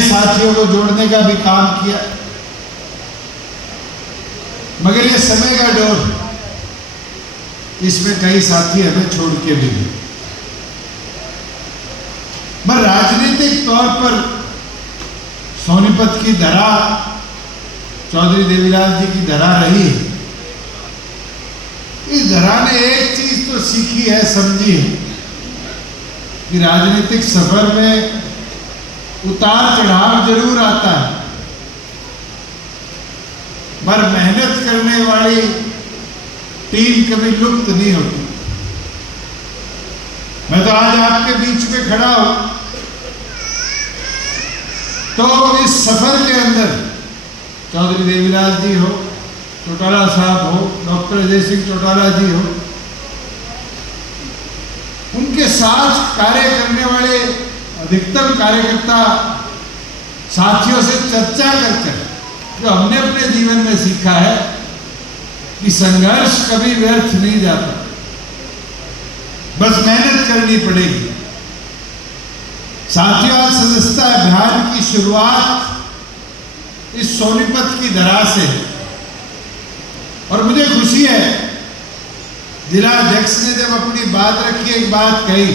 नए साथियों को जोड़ने का भी काम किया, मगर ये समय का डोर, इसमें कई साथी हमें छोड़ के भी गए। पर राजनीतिक तौर पर सोनीपत की धरा चौधरी देवीलाल जी की धरा रही है। इस धरा ने एक चीज तो सीखी है, समझी है कि राजनीतिक सफर में उतार चढ़ाव जरूर आता है, पर मेहनत करने वाली टीम कभी लुप्त नहीं होती। मैं तो आज आपके बीच में खड़ा हूं, तो इस सफर के अंदर चौधरी देवीलाल जी हो, चौटाला साहब हो, डॉक्टर अजय सिंह चौटाला जी हो, उनके साथ कार्य करने वाले अधिकतम कार्यकर्ता साथियों से चर्चा कर जो हमने अपने जीवन में सीखा है कि संघर्ष कभी व्यर्थ नहीं जाता, बस मेहनत करनी पड़ेगी। साथियों, आज सदस्यता अभियान की शुरुआत इस सोनीपत की धरा से, और मुझे खुशी है जिला अध्यक्ष ने जब अपनी बात रखी, एक बात कही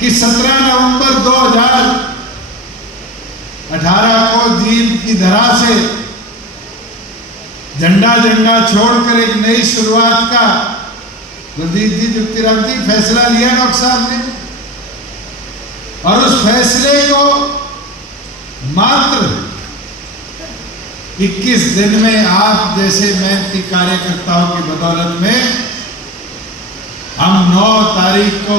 कि 17 नवंबर 2018 को जींद की धरा से झंडा छोड़कर एक नई शुरुआत का गुरदीप जी, जुक्तिराम जी फैसला लिया डॉक्टर साहब ने, और उस फैसले को मात्र 21 दिन में आप जैसे मेहनती कार्यकर्ताओं की बदौलत में हम 9 तारीख को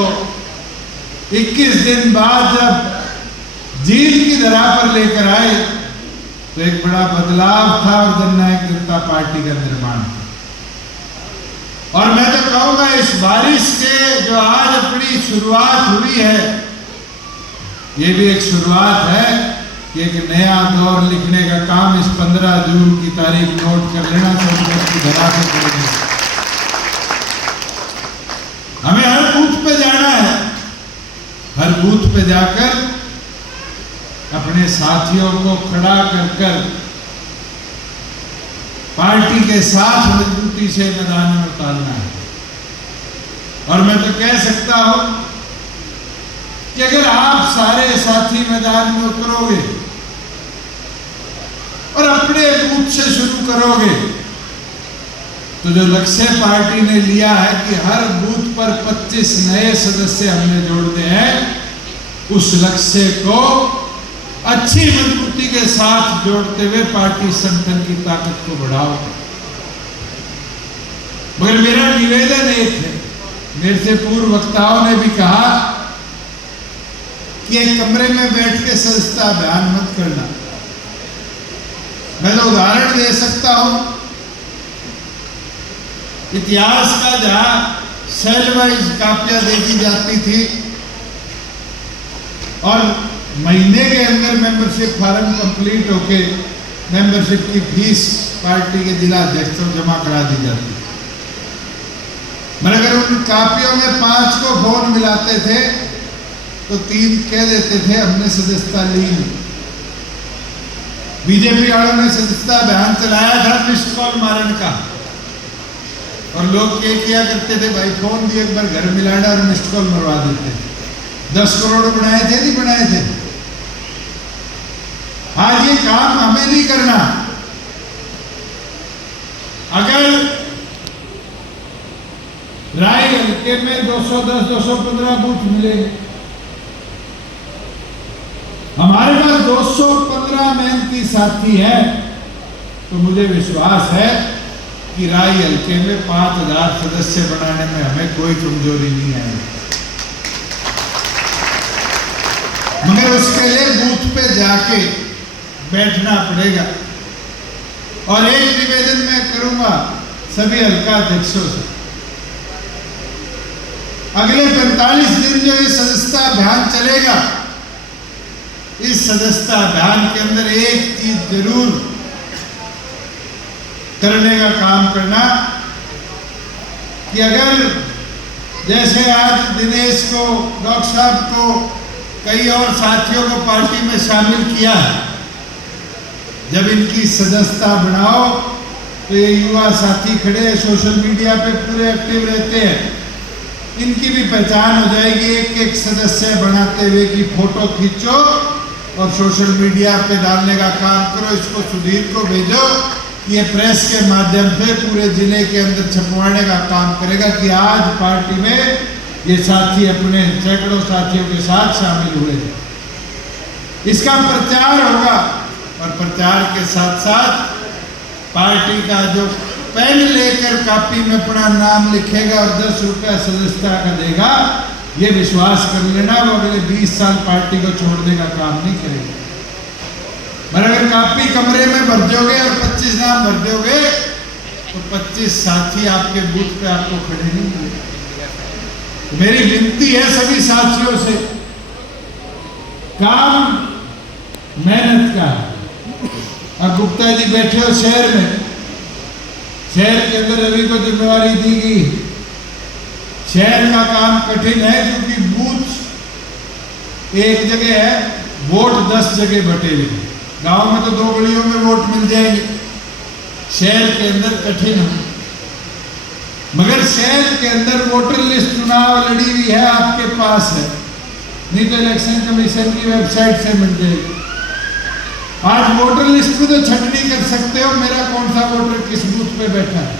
21 दिन बाद जब जीत की धरा पर लेकर आए तो एक बड़ा बदलाव था और जननायक जनता पार्टी का निर्माण था। और मैं तो कहूंगा इस बारिश के जो आज अपनी शुरुआत हुई है, ये भी एक शुरुआत है कि एक नया दौर लिखने का काम इस 15 जून की तारीख नोट कर लेना। सोनीपत की धरा से करेंगे, हमें हर बूथ पे जाना है, हर बूथ पे जाकर अपने साथियों को खड़ा कर पार्टी के साथ मजबूती से मैदान में उतारना है। और मैं तो कह सकता हूं कि अगर आप सारे साथी मैदान में उतरोगे और अपने बूथ से शुरू करोगे, तो जो लक्ष्य पार्टी ने लिया है कि हर बूथ पर 25 नए सदस्य हमने जोड़ने हैं, उस लक्ष्य को अच्छी मजबूती के साथ जोड़ते हुए पार्टी संगठन की ताकत को बढ़ाओ। मगर मेरा निवेदन एक है, मेरे से पूर्व वक्ताओं ने भी कहा कि एक कमरे में बैठ के सदस्यता अभियान मत करना। मैं तो उदाहरण दे सकता हूं, इतिहास का जहां सेल वाइज कापियां देखी जाती थी और महीने के अंदर मेंबरशिप फार्म कंप्लीट होके मेंबरशिप की फीस पार्टी के जिला अध्यक्ष को जमा करा दी जाती। मगर उन कापियों में 5 को फोन मिलाते थे तो 3 कह देते थे हमने सदस्यता ली। बीजेपी वालों ने सदस्यता अभियान चलाया था मिस्ड कॉल मारन का, और लोग क्या किया करते थे, भाई फोन दिए एक बार घर मिलाना और मिस्ड कॉल मरवा देते। 10 करोड़ बनाए थे, नहीं बनाए थे। आज ये काम हमें नहीं करना। अगर राय हल्के में 210-215 बूथ मिले, हमारे पास 215 मेहनती साथी है, तो मुझे विश्वास है कि राय हल्के में 5000 सदस्य बनाने में हमें कोई कमजोरी नहीं आएगी। मगर उसके लिए बूथ पे जाके बैठना पड़ेगा। और एक निवेदन मैं करूंगा सभी हल्का अध्यक्षों से, अगले 45 दिन जो ये सदस्यता अभियान चलेगा, इस सदस्यता अभियान के अंदर एक चीज जरूर करने का काम करना कि अगर जैसे आज दिनेश को, डॉक्टर साहब को कई और साथियों को पार्टी में शामिल किया है। जब इनकी सदस्यता बनाओ तो ये युवा साथी खड़े हैं, सोशल मीडिया पे पूरे एक्टिव रहते हैं, इनकी भी पहचान हो जाएगी। एक एक सदस्य बनाते हुए की फोटो खींचो और सोशल मीडिया पे डालने का काम करो। इसको सुधीर को भेजो, ये प्रेस के माध्यम से पूरे जिले के अंदर छपवाने का काम करेगा कि आज पार्टी में ये साथी अपने सैकड़ों साथियों के साथ शामिल हुए। इसका प्रचार होगा और प्रचार के साथ साथ पार्टी का जो पेन लेकर कापी में अपना नाम लिखेगा और 10 रुपया सदस्यता का देगा, ये विश्वास कर लेना वो अगले 20 साल पार्टी को छोड़ने का काम नहीं करेगा। मगर अगर कापी कमरे में भर दोगे और 25 नाम भर दोगे तो 25 साथी आपके बूथ पे आपको खड़े नहीं मिलेंगे। तो मेरी विनती है सभी साथियों से, काम मेहनत का है। अब गुप्ता जी बैठे हो शहर में, शहर के अंदर रवि को जिम्मेवारी दी गई। शहर का काम कठिन है क्योंकि बूथ एक जगह है, वोट 10 जगह बटे हुए। गांव में तो 2 गलियों में वोट मिल जाएंगे, शहर के अंदर कठिन है। मगर शहर के अंदर वोटर लिस्ट चुनाव लड़ी हुई है, आपके पास है, नहीं तो इलेक्शन कमीशन की वेबसाइट से मिल जाएगी। आज वोटर लिस्ट में तो छटनी कर सकते हो मेरा कौन सा वोटर किस बूथ पे बैठा है।